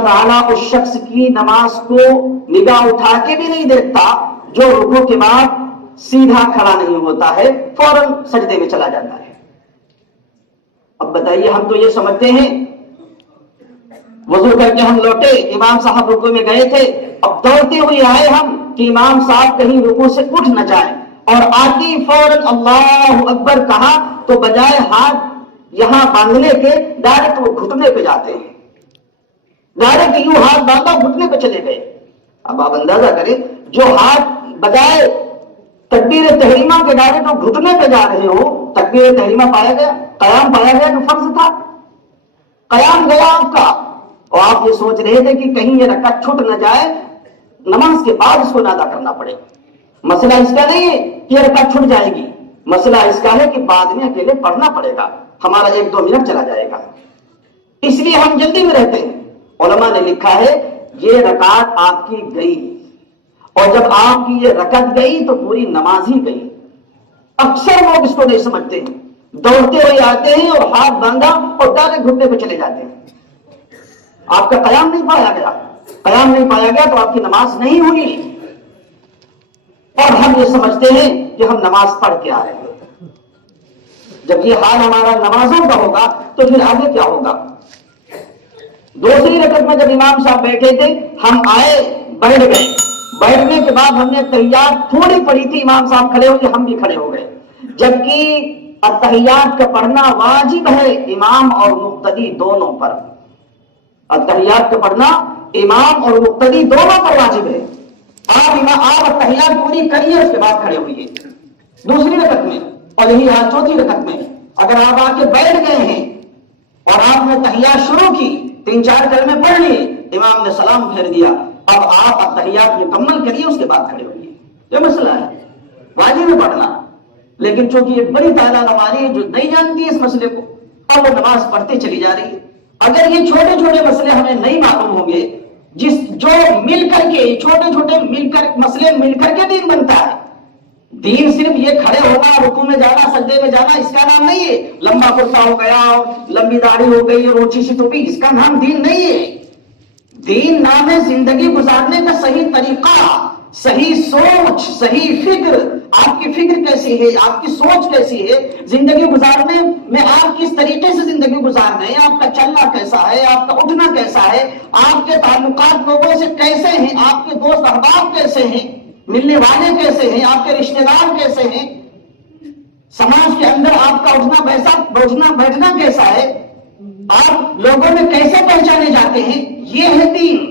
ताला उस शख्स की नमाज को निगाह उठा के भी नहीं देखता जो रुकू के बाद सीधा खड़ा नहीं होता है, फौरन सजदे में चला जाता है। अब बताइए, हम तो ये समझते हैं वजू करके हम लौटे, इमाम साहब रुकू में गए थे, अब दौड़ते हुए आए हम कि इमाम साहब कहीं रुकू से उठ न जाए, और आते ही फौरन अल्लाहु अकबर कहा तो बजाय हाथ यहां बांधने के डायरेक्ट वो घुटने पे जाते हैं, डायरेक्ट यूं हाथ बांधा घुटने पे चले गए। अब आप अंदाजा करें, जो हाथ बजाय तकबीर तहरीमा के डायरेक्ट वो घुटने पे जा रहे हो, तकबीर तहरीमा पाया गया, कयाम पाया गया कि फर्ज था, कयाम गया आपका, और आप ये सोच रहे थे कि कहीं ये रकात छूट न जाए, नमाज के बाद इसको अदा करना पड़े। मसला इसका नहीं है कि ये रकात छूट जाएगी, मसला इसका है कि बाद में अकेले पढ़ना पड़ेगा, हमारा 1-2 मिनट चला जाएगा, इसलिए हम जल्दी में रहते हैं। उलमा ने लिखा है ये रकात आपकी गई, और जब आपकी ये रकात गई तो पूरी नमाज ही गई। अक्सर लोग इसको नहीं समझते हैं, दौड़ते हुए आते हैं और हाथ बांधा और डायरेक्ट घुटने पे चले जाते हैं। आपका कयाम नहीं पाया गया, कयाम नहीं पाया गया तो आपकी नमाज नहीं हुई, और हम ये समझते हैं कि हम नमाज पढ़ के आ रहे हैं। जब ये हाल हमारा नमाजों का होगा तो फिर आगे क्या होगा? दूसरी रकत में जब इमाम साहब बैठे थे, हम आए, बैठ गए, बैठने के बाद हमने तहियात थोड़ी पढ़ी थी, इमाम साहब खड़े हो गए, हम भी खड़े हो गए, जबकि अत्तहियात का पढ़ना वाजिब है इमाम और मुक्तदी दोनों पर। अत्तहियात का पढ़ना इमाम और मुक्तदी दोनों पर वाजिब है। आप अत्तहियात पूरी करिए, उसके बाद खड़े होइए दूसरी रकत में, और यही हाल चौथी रकत में। अगर आप आके बैठ गए हैं और आपने तहियात शुरू की, 3-4 कलमे पढ़ लिए, इमाम ने सलाम फेर दिया, अब आप अत्तहियात मुकम्मल करिए, उसके बाद खड़े होइए। ये मसला है, वाजिब है पढ़ना, लेकिन चूंकि ये बड़ी तादाद हमारी जो नहीं जानती है इस मसले को, अब वो नमाज पढ़ते चली जा रही है। अगर ये छोटे छोटे मसले हमें नहीं मालूम होंगे, जो मिलकर के छोटे छोटे मसले मिलकर के दीन बनता है। दीन सिर्फ ये खड़े होना, रुकू में जाना, सजदे में जाना, इसका नाम नहीं है। लंबा कुर्ता हो गया, लंबी दाढ़ी हो गई और ऊंची सी टोपी, इसका नाम दीन नहीं है। दीन नाम है जिंदगी गुजारने का सही तरीका, सही सोच, सही फिक्र। आपकी फिक्र कैसी है, आपकी सोच कैसी है, जिंदगी गुजारने में आप किस तरीके से जिंदगी गुजार रहे हैं, आपका चलना कैसा है, आपका उठना कैसा है, आपके ताल्लुकात लोगों से कैसे हैं, आपके दोस्त अहबाब कैसे हैं, मिलने वाले कैसे हैं, आपके रिश्तेदार कैसे हैं, समाज के अंदर आपका उठना बैठना कैसा है, आप लोगों में कैसे पहचाने जाते हैं, ये है दीन।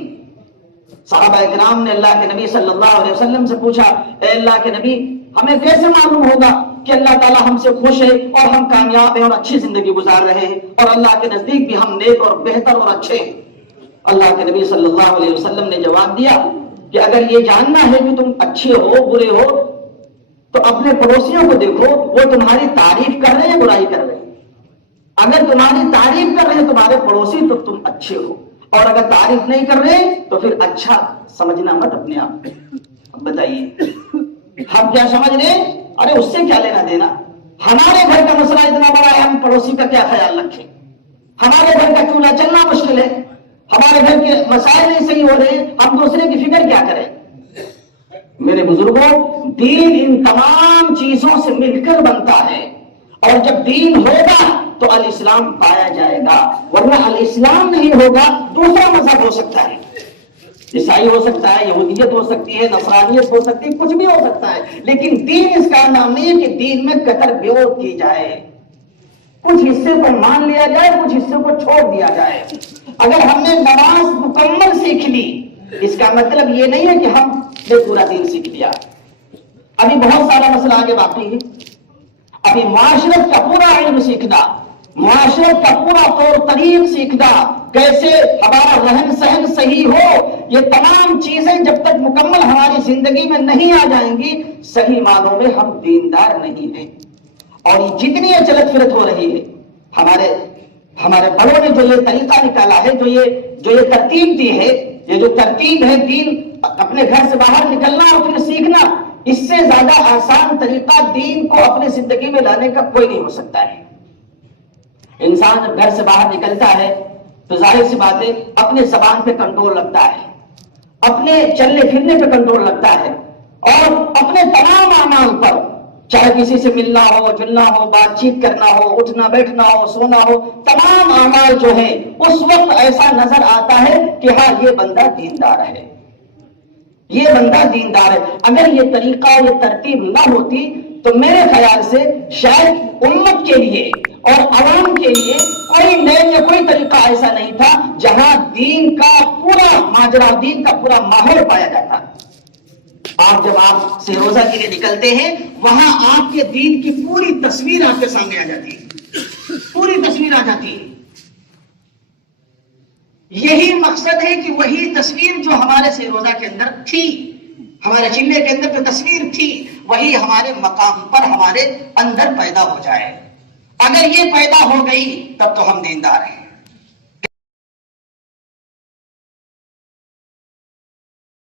सहाबा इकराम ने अल्लाह के नबी सल्लल्लाहु अलैहि वसल्लम से पूछा, ए अल्लाह के नबी, हमें कैसे मालूम होगा कि अल्लाह ताला हमसे खुश है और हम कामयाब हैं और अच्छी जिंदगी गुजार रहे हैं और अल्लाह के नजदीक भी हम नेक और बेहतर और अच्छे हैं? अल्लाह के नबी सल्लल्लाहु अलैहि वसल्लम ने जवाब दिया कि अगर ये जानना है कि तुम अच्छे हो बुरे हो तो अपने पड़ोसियों को देखो, वो तुम्हारी तारीफ कर रहे हैं बुराई कर रहे हैं। अगर तुम्हारी तारीफ कर रहे हैं तुम्हारे पड़ोसी तो तुम अच्छे हो, और अगर तारीफ नहीं कर रहे तो फिर अच्छा समझना मत अपने आप। अब बताइए हम क्या समझ रहे? अरे उससे क्या लेना देना, हमारे घर का मसला इतना बड़ा है, हम पड़ोसी का क्या ख्याल रखें? हमारे घर का चूल्हा चलना मुश्किल है, हमारे घर के मसाइल नहीं सही हो रहे, हम दूसरे की फिक्र क्या करें? मेरे बुजुर्गों, दीन इन तमाम चीजों से मिलकर बनता है, और जब दीन होगा तो अल इस्लाम पाया जाएगा, वरना अल इस्लाम नहीं होगा दूसरा मजहब हो सकता है, ईसाई हो सकता है, यहूदियत हो सकती है, नसरानियत हो सकती है, कुछ भी हो सकता है, लेकिन दीन इसका नाम नहीं है कि दीन में कतर विरोध की जाए, कुछ हिस्से को मान लिया जाए, कुछ हिस्से को छोड़ दिया जाए। अगर हमने नमाज मुकम्मल सीख ली, इसका मतलब ये नहीं है कि हमने पूरा दीन सीख लिया। अभी बहुत सारा मसला आगे बाकी है। अभी मुआशरत का पूरा इल्म सीखना, मुआशरत का पूरा तौर तरीक सीखना, कैसे हमारा रहन सहन सही हो, ये तमाम चीजें जब तक मुकम्मल हमारी जिंदगी में नहीं आ जाएंगी, सही मानों में हम दीनदार नहीं हैं। और ये जितनी ये चलत फिरत हो रही है, हमारे बड़ों ने जो ये तरीका निकाला है, जो ये तरतीब दी है, ये जो तरतीब है दीन अपने घर से बाहर निकलना और फिर सीखना, इससे ज्यादा आसान तरीका दीन को अपनी जिंदगी में लाने का कोई नहीं हो सकता है। इंसान जब घर से बाहर निकलता है تو ظاہر سی بات ہے اپنے زبان پہ کنٹرول لگتا ہے، اپنے چلنے پھرنے پہ کنٹرول لگتا ہے، اور اپنے تمام اعمال پر، چاہے کسی سے ملنا ہو، جلنا ہو، بات چیت کرنا ہو، اٹھنا بیٹھنا ہو، سونا ہو، تمام اعمال جو ہیں اس وقت ایسا نظر آتا ہے کہ ہاں یہ بندہ دیندار ہے، یہ بندہ دیندار ہے۔ اگر یہ طریقہ، یہ ترتیب نہ ہوتی تو میرے خیال سے شاید امت کے لیے اور عوام کے لیے کوئی نیم یا کوئی طریقہ ایسا نہیں تھا جہاں دین کا پورا ماجرا، دین کا پورا ماحول پایا جاتا۔ آپ جب آپ سے روزہ کے لیے نکلتے ہیں، وہاں آپ کے دین کی پوری تصویر آپ کے سامنے آ جاتی ہے، پوری تصویر آ جاتی ہے۔ یہی مقصد ہے کہ وہی تصویر جو ہمارے سے روزہ کے اندر تھی، ہمارے چلے کے اندر جو تصویر تھی، وہی ہمارے مقام پر ہمارے اندر پیدا ہو جائے۔ اگر یہ پیدا ہو گئی تب تو ہم دیندار ہیں۔